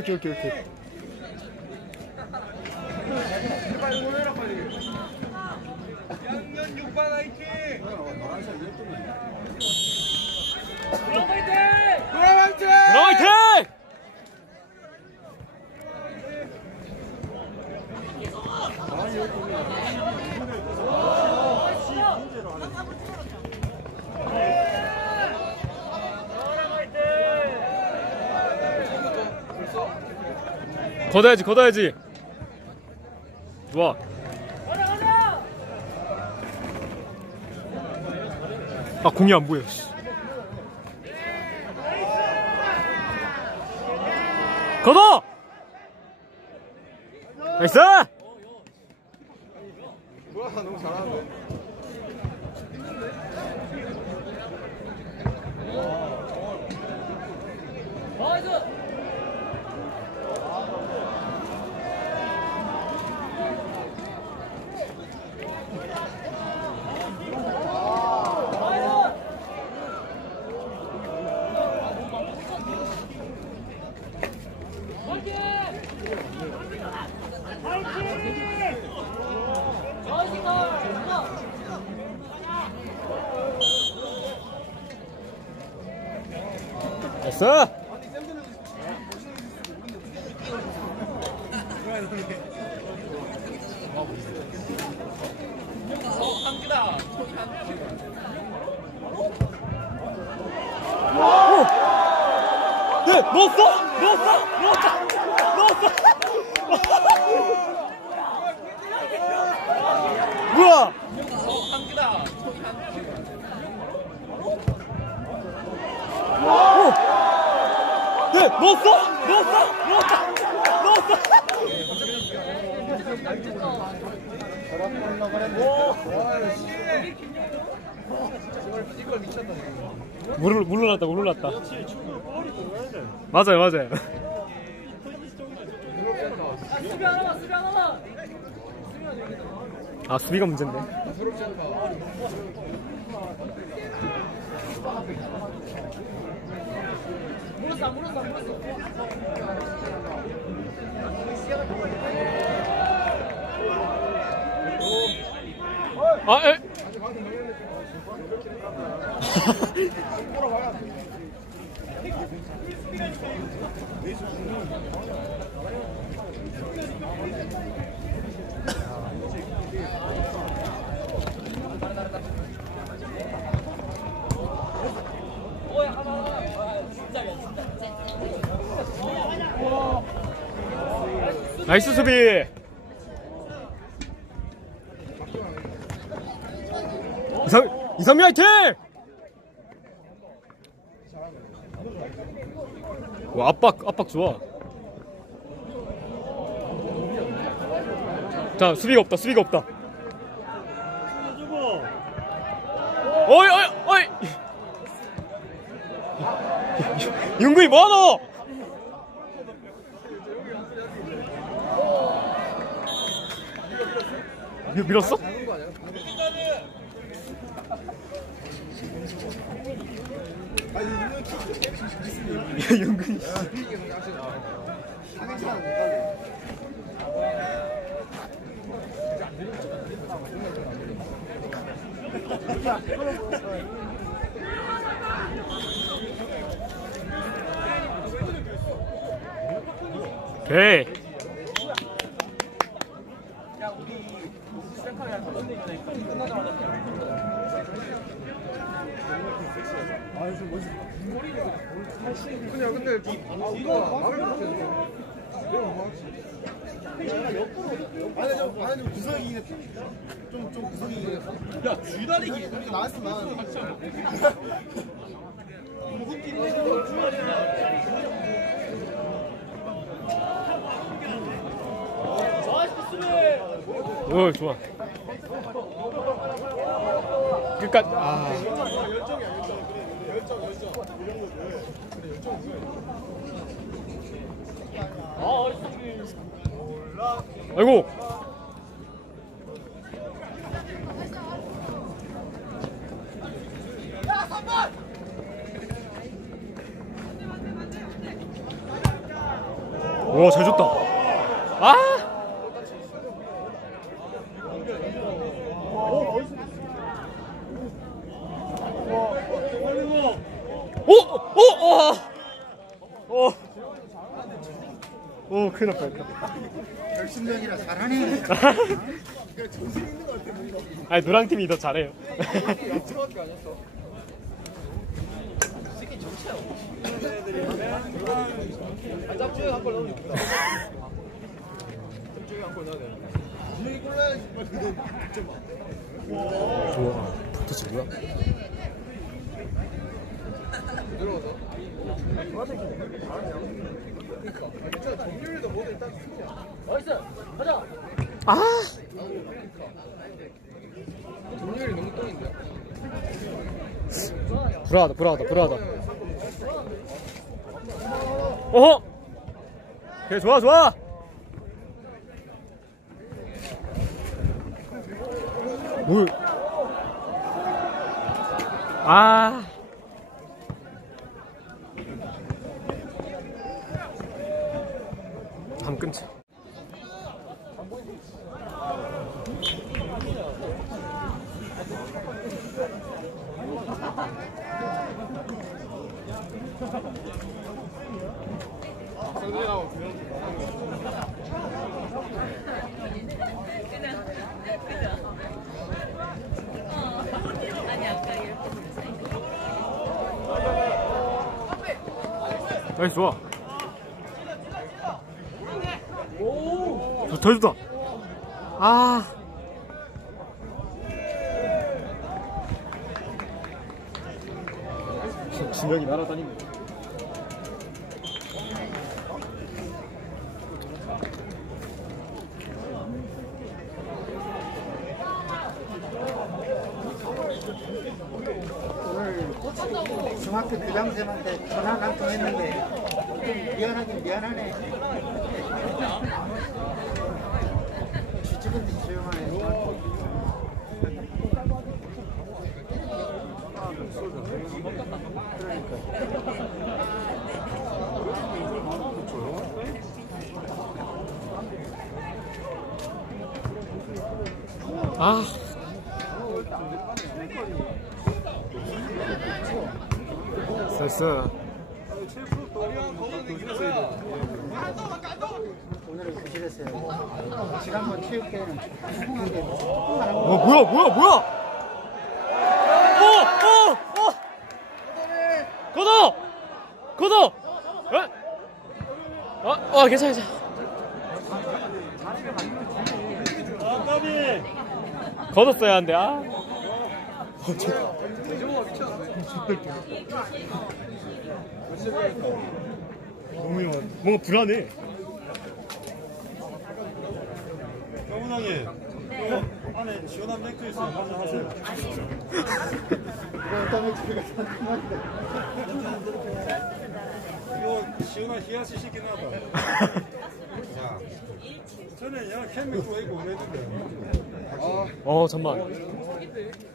오케이. 빨리 보내라 빨리. 양년 6반 화이팅! 브라보 화이팅! 걷어야지. 좋아. 아, 공이 안 보여. 걷어! 나이스! 뭐야, 너무 잘하는데. 됐어! 네, 넣었어! 뭐야! 네, 넣었어! 물 났다. 맞아요. 아, 수비가 문제인데. 아, 에. 나이스 수비. 이선미 화이팅! 와, 압박 좋아. 자, 수비가 없다. 어이! 윤구이 뭐하노? 밀었어? 윤근이 오케이. 그냥 근데 이거 말을 못해서 아니 좀 구석이 좀 구석이 야 쥐다리기 이렇게 나왔으면 오, 좋아. 끝까지. 아. 아이고. 와, 잘 줬다. 아! 오! 오! 오! 오, 큰일 날 뻔했다. 결승전이라 잘하네. 아니, 노랑팀이 더 잘해요. 들어갈게 아니었어. 짭주에 한골 넣으면 좋겠다. 짭주에 한골 넣어야 돼. 분명히 골라야지. 좋아. 도대체 뭐야? 들어가서. 괜찮아. 정률도 모두 일단 나이스. 가자. 아! 정률이 너무 똥인데. 불안하다. 어허! 오케이, 좋아. 뭐? 아. 한 끊자. 나이스, 좋아. 좋다. 아. 주명이 날아다니네. 오늘 중학교 교장선생한테 전화 한 통 했는데 좀 미안하긴 미안하네. 지금도 조용하네. 아. 됐어. 오늘은 부실했어요. 지난번 체육대회는 뭐야? 걷어! 괜찮아. 걷었어야 한데, 아. 대정호가 미쳤네. 너무 뭔가 불안해. 경훈왕님, 안에 시원한 맥주 있어요. 한잔 하세요. 그다음에 저희가 상큼한데. 이거 시원한 히야시 시킨 하다. 자, 전에 그냥 캔맥주 왜 이거 보내준대. 잠만.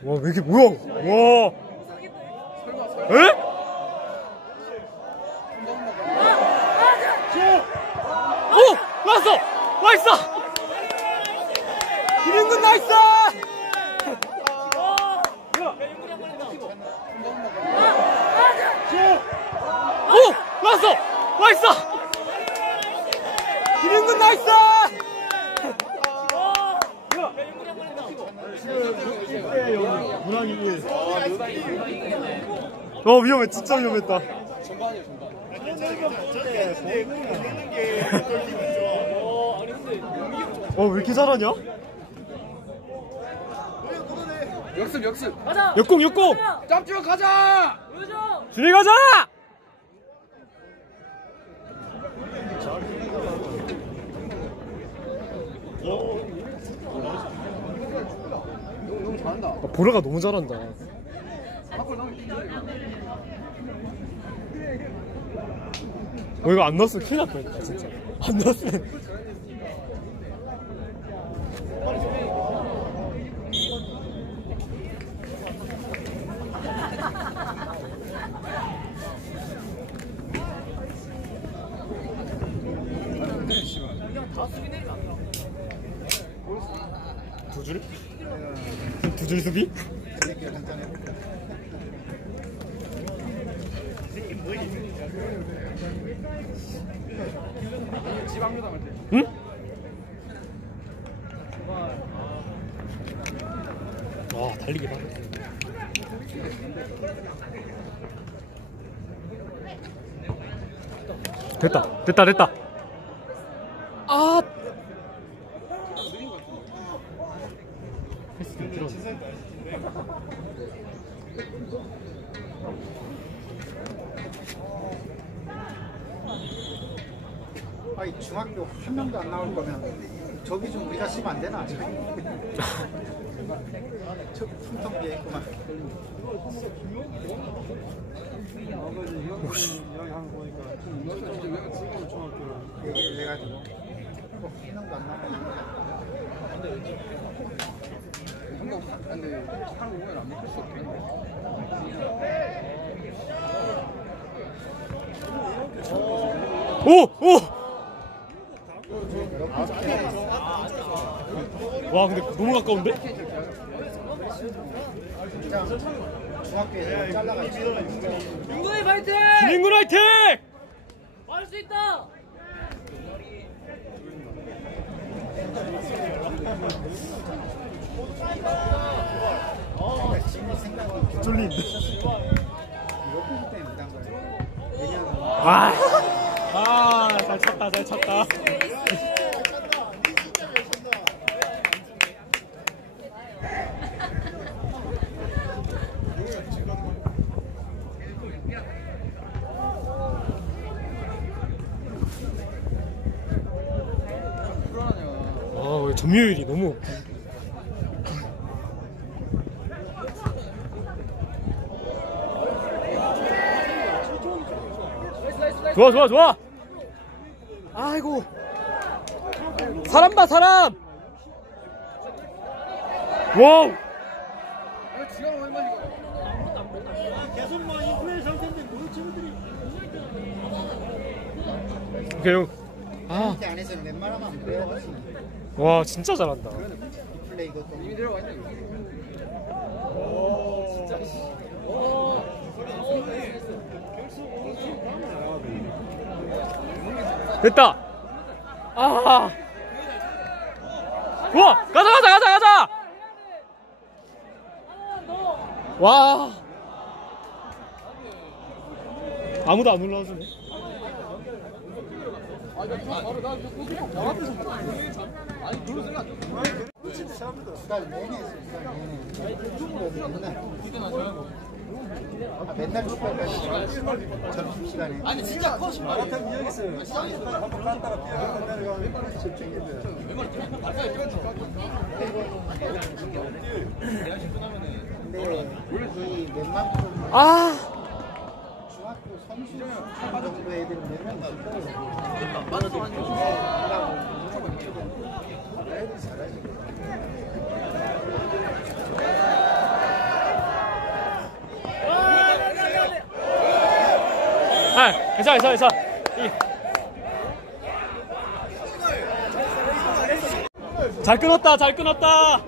와, 왜 이렇게, 뭐야? 와. 에? 나이스! 김인근 나이스! 나이스! 김인근 나이스! 위험해, 진짜 위험했다. 왜 이렇게 잘하냐? 역습. 역공! 짭주 가자. 준이 가자! 너무 잘한다. 보라가 너무 잘한다. 한골 넣으면 이거 안 넣었으면 큰일 날 뻔했다, 진짜. 안 넣었으면. 두 줄? 두 줄 수비? 응? 와 달리기 봐. 됐다. 아. 패스 좀 들었네. 아니 중학교 한 명도 안 나올 거면 저기 좀 우리가 쓰면 안 되나? 저 퉁퉁 비어있구만. 아버지 이야기 하는 거 보니까 중학교 얘기를 해가지고 한 명도 안 나오면 근데 한국 오면 안 믿을 수 없겠네. 오! 와 근데 너무 가까운데? 진짜 중학교에서 잘라가지고 윤구이 파이팅! 김인군 화이팅! 할 수 있다! 쫄리는데. 이거 때문에 못한 거예요. 왜냐면 잘 찼다. 왜 점유율이 너무. 좋아. 아이고. 사람 봐, 사람! 와우! 계속 인플레이 상태인데 모든 친구들이 오케이. 이렇게 안에서는 웬만하면 안 그래야지. 와, 진짜 잘한다. 플레이 이것도 이미 들어가 있네. 됐다! 좋아! 가자! 와! 아무도 안 올라와주네. 맨날 축구까지 점심시간에 아니 진짜 커 신발 마라탕 이야기 있어요. 한번 갔다가 뛰어가고 내려가면 저쪽인데. 근데 이 웬만큼 중학교 선수 정도 애들은 몇명 애들이 잘하지. 괜찮아. 잘 끊었다.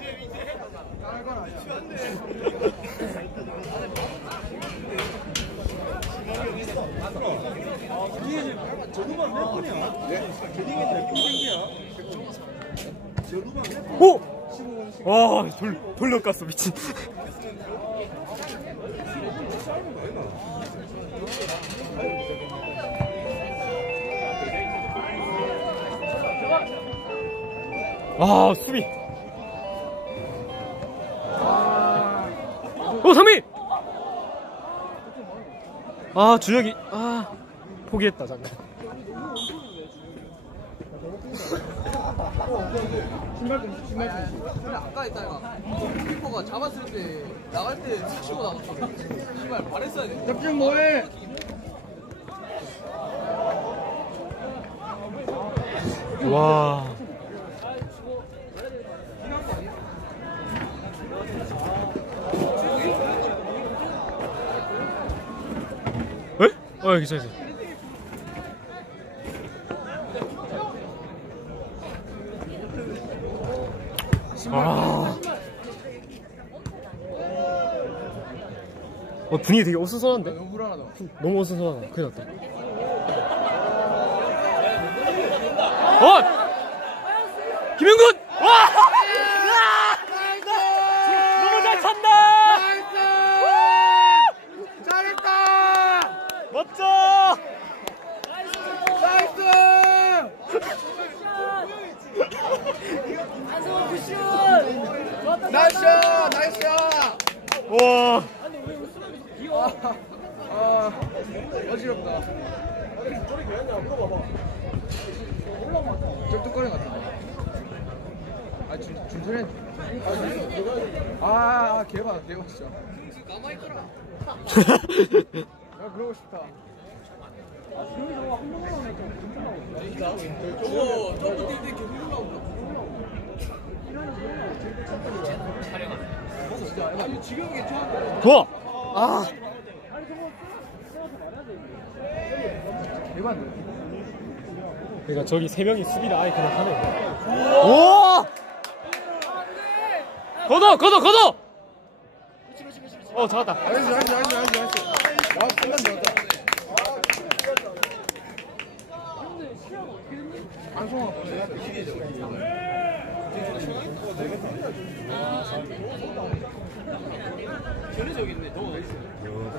저루만 몇 분이야? 견인이 몇 경기야? 저루만 몇 분? 오! 와, 돌려갔어, 미친. 수비. 상민! 준혁이, 포기했다, 잠깐. 근데 아까 했다가 키퍼가 잡았을 때 나갈 때 스치고 나갔어 신발 발했어야 돼 잡지 뭐해? 와. 에? 괜찮아. 아. 분위기 되게 어수선한데? 너무 불안하다. 너무 어수선하다. 큰일 났다. 김영군! 와! 너무 잘 찬다! 잘했다! 멋져! 나이스! 나이스! 나이스! 와. 어지럽다. 쩔뚝거리는 것 같은데. 준선이. 개봐 진짜. 가만있거라. 야, 그러고 싶다. 저거 뒤에 계속 올라온다. 진짜, 지금 이게 좋아! 대박이야. 그러니까 저기 3명이 수비를 아예 그냥 하네. 오! 걷어! 잡았다. 나이스. 와, 판단 좋았다. 방송아,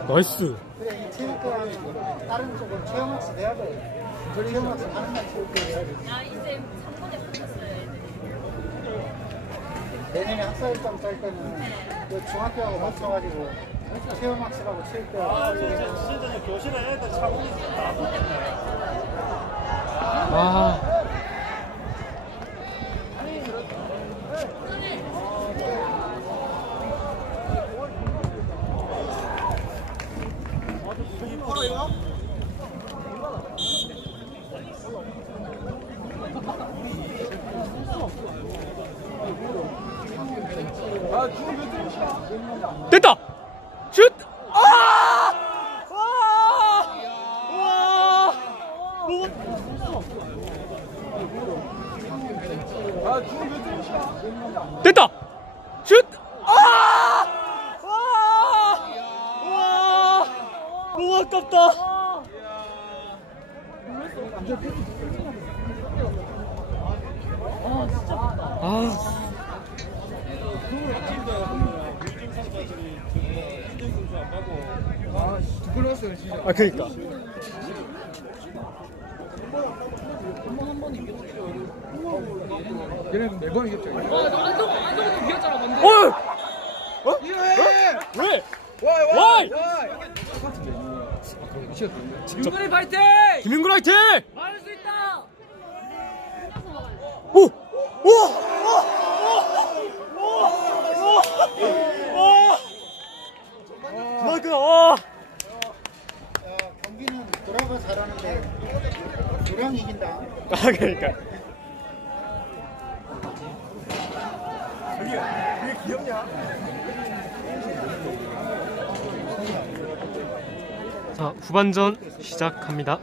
나이스. 그래, 이 체육관 다른 쪽은 체험학습 해야 돼. 체험학습 하는 날 체육관 해야지. 이제 3분에 붙었어요. 내년에 학사일정 짤 때는 그 중학교하고 맞춰가지고 체험학습하고 체육대하고 진짜 교실에 애들 차분히 다 붙었네. 됐다! 슛! 됐다! 슛! 너무 아깝다! 부끄러웠어요, 진짜. 그니까. 얘네는 매번 이겼죠. 안정도 비겼잖아, 근데. 왜? 와이! 김윤근 파이팅! 김윤근 화이팅! 할 수 있다! 경기는 돌아가 잘하는데 도랑 이긴다. 그러니까. 그게 귀엽냐? 자, 후반전 시작합니다.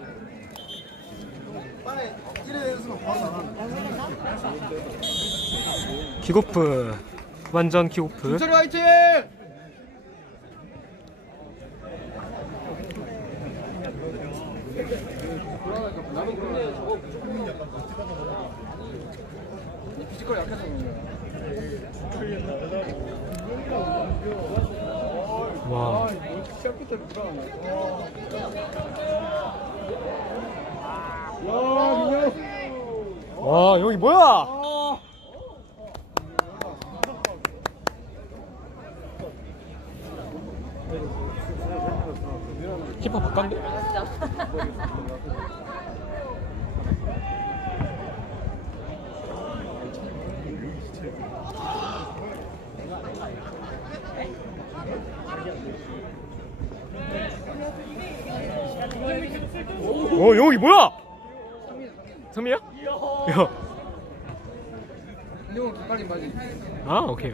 킥오프. 후반전 킥오프. 준철이 화이팅! 피지컬 약해서 와. 시작부터 불안하네. 와, 여기 뭐야? 키퍼 바꿨네. 여기 뭐야? 성미야? 야. 근데 오늘 닭갈림 바지. 오케이.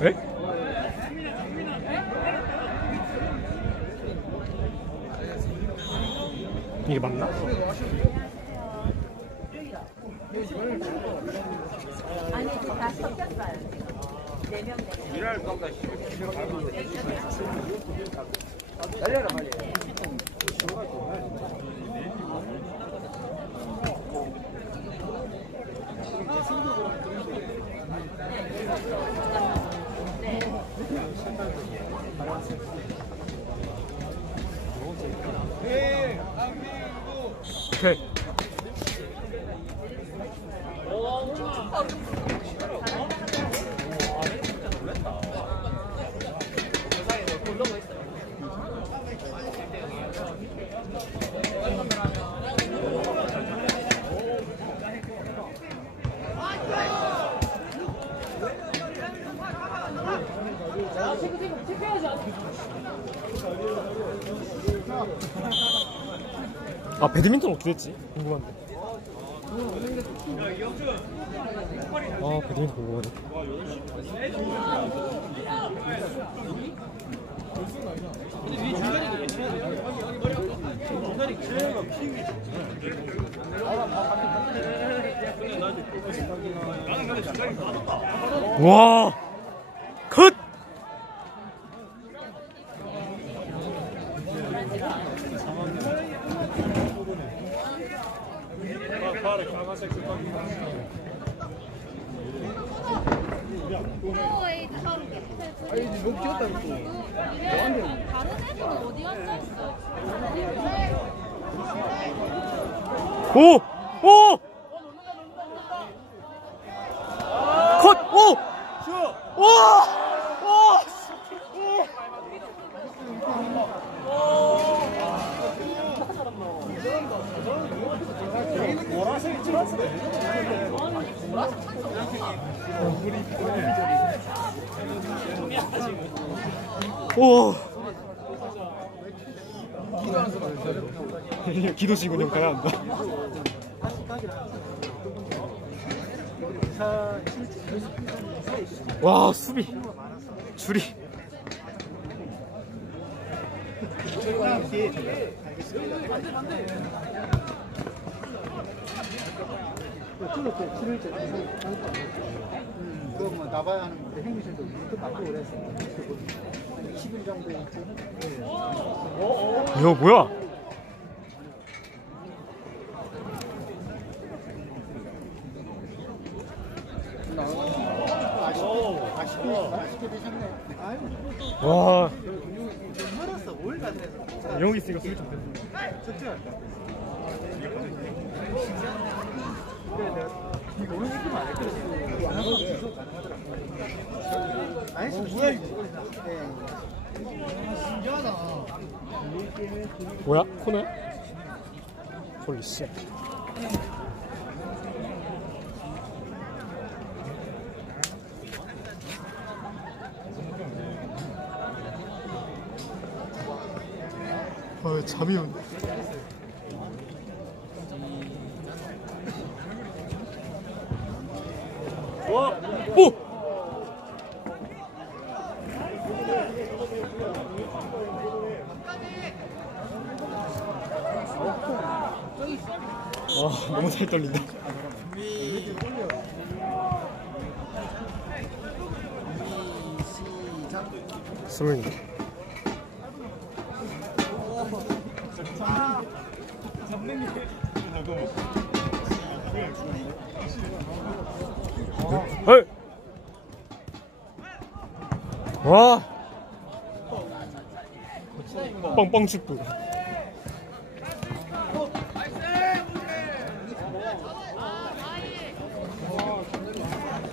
에? 이게 맞나? 아니, 다 섞였어요. 4명 일할 건가 오케이. 아, 배드민턴 어떻게 됐지? 궁금한데. 아, 배드민턴 궁금하네. 와, 컷! 아니 너무 귀엽다 이거. 다른 애들은 어디 앉아있어? 오! 오! 컷! 오! 오! 오! 오! 기도식 운영 가야 한다. 와, 수비 줄이. 그거 뭐 나봐야 하는데 행위실도 또 받고 그래서 20일 정도 있죠. 이거 뭐야? 아쉽게 되셨네. 아유, 와, 멀었어. 5일 가서 여기 있으니까 수비 좀 됐네. 적절할까? 그래, 내가 이거 오늘 느낌 안 했거든. 안 하고 계속 가능하더라고. 아니, 뭐야 이거? 뭐야? 코너야? 홀리 쉣. 아, 잠이 온다. 오! 아, 너무 잘 떨린다. 스물. 헐! 와! 뻥뻥 축구.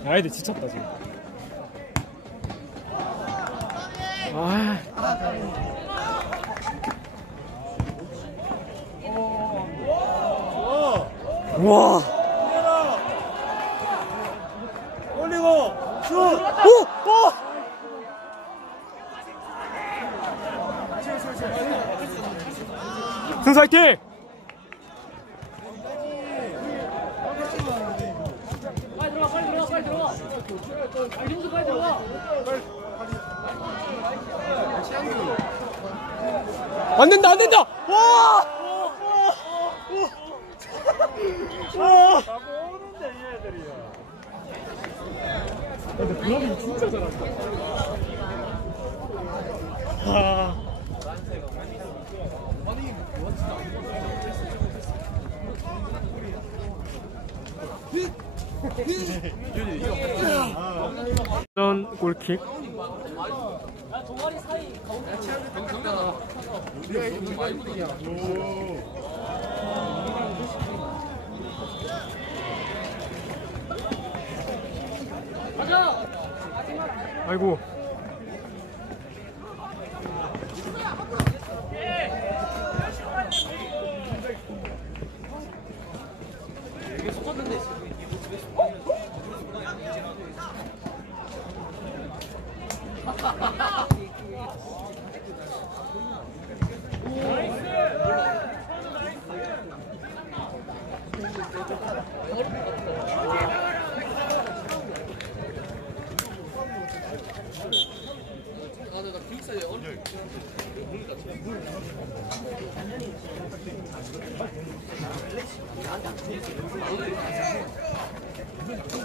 아이들 지쳤다 지금. 아. 와. 올리고 슛! 오! 오! 승수 화이팅! 안 된다, 안 된다! 와! 다 모르는데 얘들이야. 근데 브라질 진짜 잘한다. 아. 전 골킥. 아이고.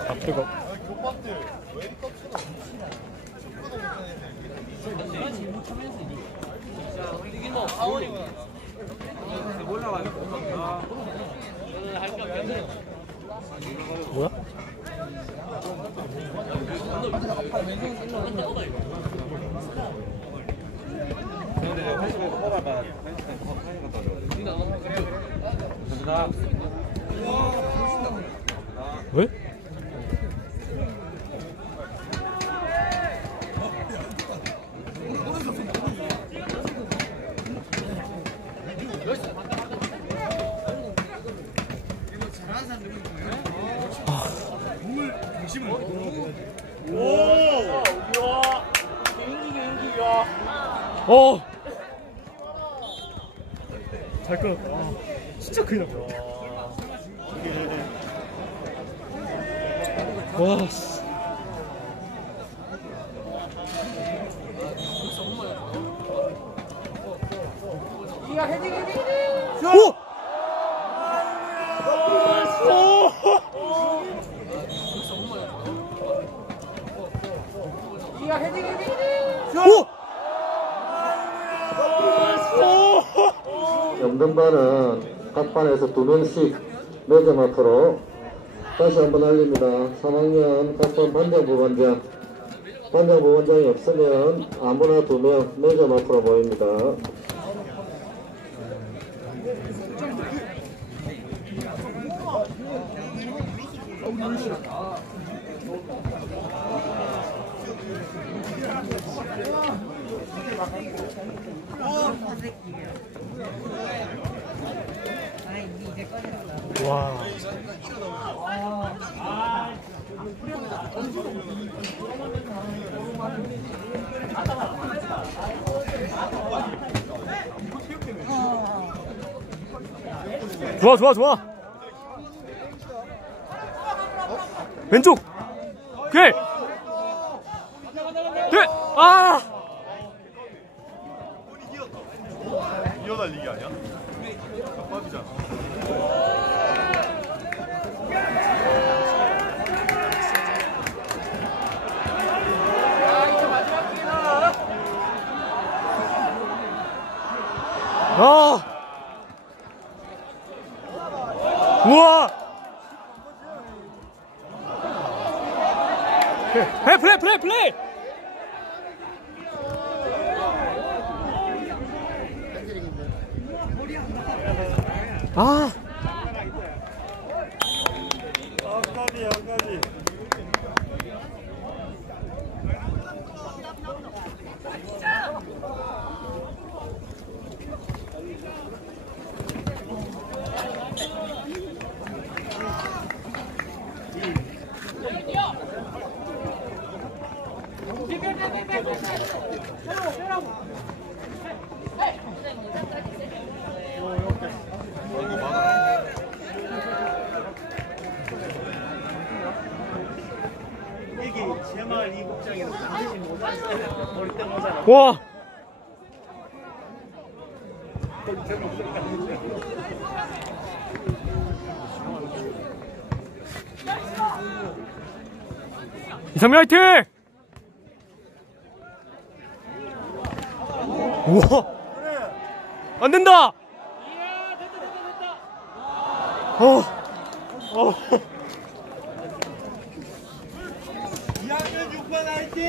아, 뜨거. 뭐야? 왜? 오! 잘 끊었다. 와, 진짜 큰일 났다. 와, 씨. 오! 염등반은 각 반에서 2명씩 매점 앞으로 다시 한번 알립니다. 3학년 각반 반장부반장, 반장부반장이 없으면 아무나 2명 매점 앞으로 모입니다. 와. 좋아, 좋아, 좋아. 왼쪽. 오케이. 네. 아. 이어달리기 아니야? 밥이잖아. 아. 우와. 플레이. 아. 아까지. 와. 이상민 화이팅! 우와! 안 된다! 어. 2학년 6반 화이팅!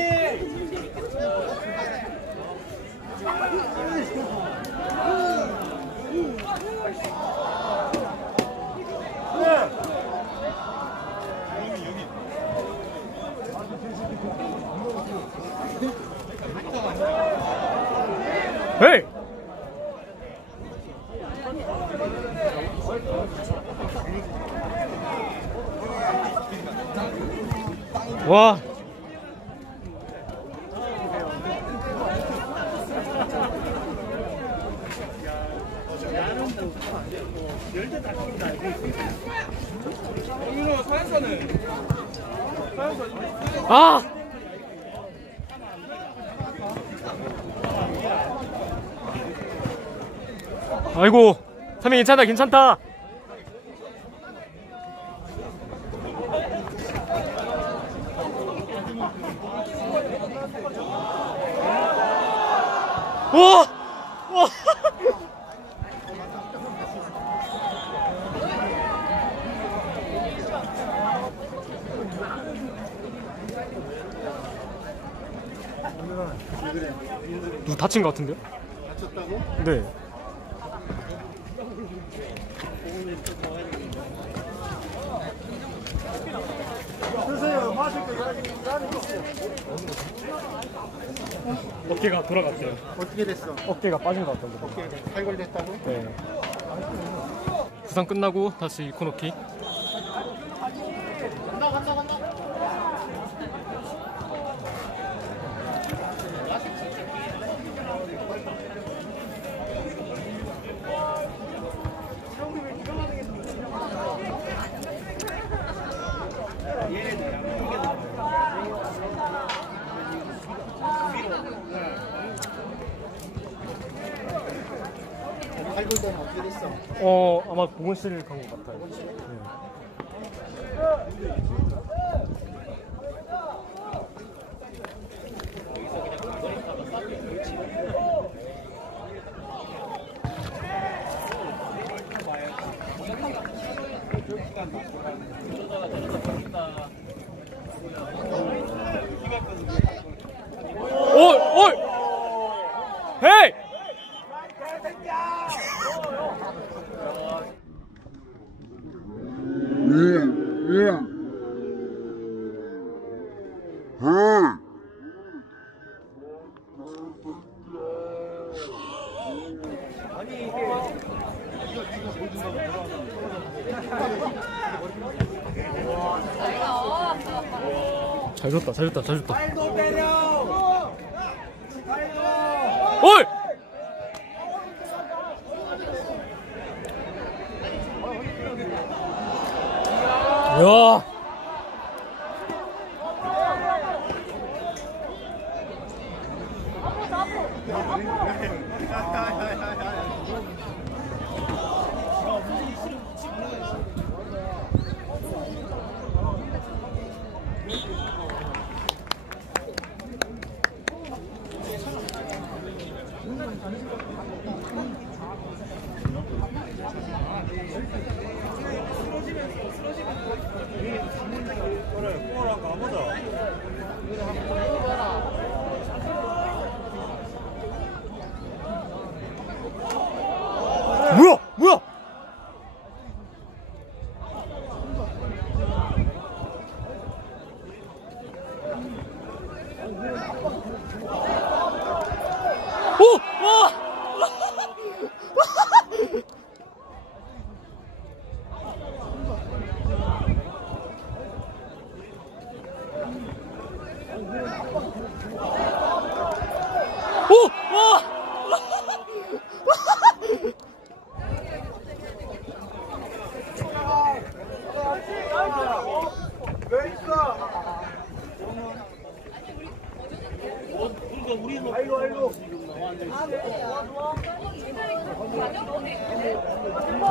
헤이! 와! 아! 아이고, 삼이 괜찮다, 괜찮다. 와! 와! 누구 다친 것 같은데요? 다쳤다고? 네. 드세요. 마실 거 나는 있어. 어깨가 돌아갔어요. 어떻게 됐어? 어깨가 빠진 것 같던데. 어깨 발골됐다고? 네. 부상 끝나고 다시 코너킥. 발골되면 어떻게 됐어? 아마 보건실 간 것 같아요. 오! 오! 헤이! 잘 줬다, 잘 줬다, 잘 줬다. 어이! 야! 뭐야? 뭐야? 오! 와! 오! 와!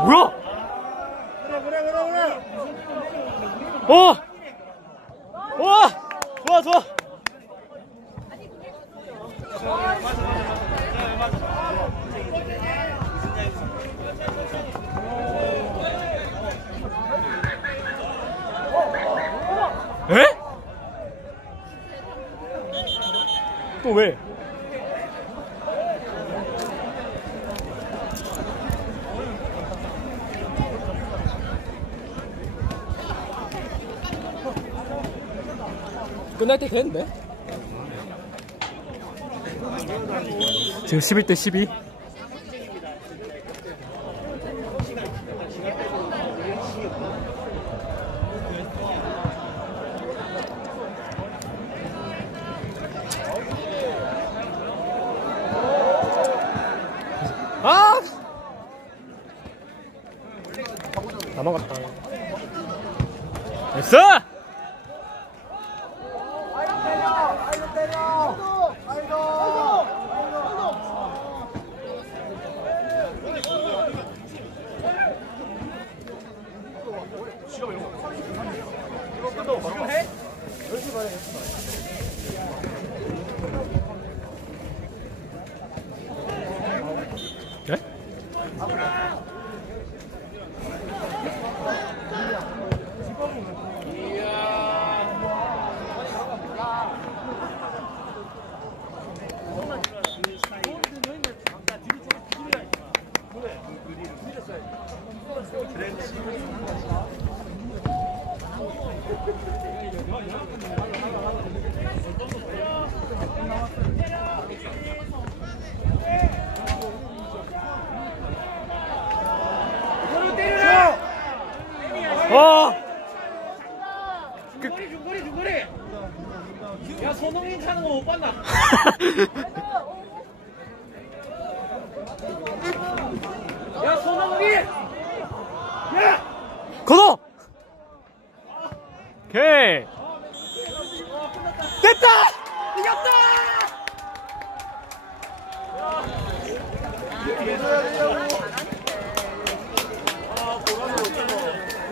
뭐야? 오! 와! 좋아, 좋아! 에? 또 왜? 끝날 때 됐는데? 지금 11대 12. 아! 다 먹었다. 됐어! 네? 중거리. 야, 손흥민 차는 거 못 봤나? 야, 손흥민! 야! 걷어! 오케이! 됐다! 이겼다!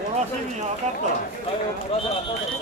보라심이 아깝다. 아유, 보라색 아까워.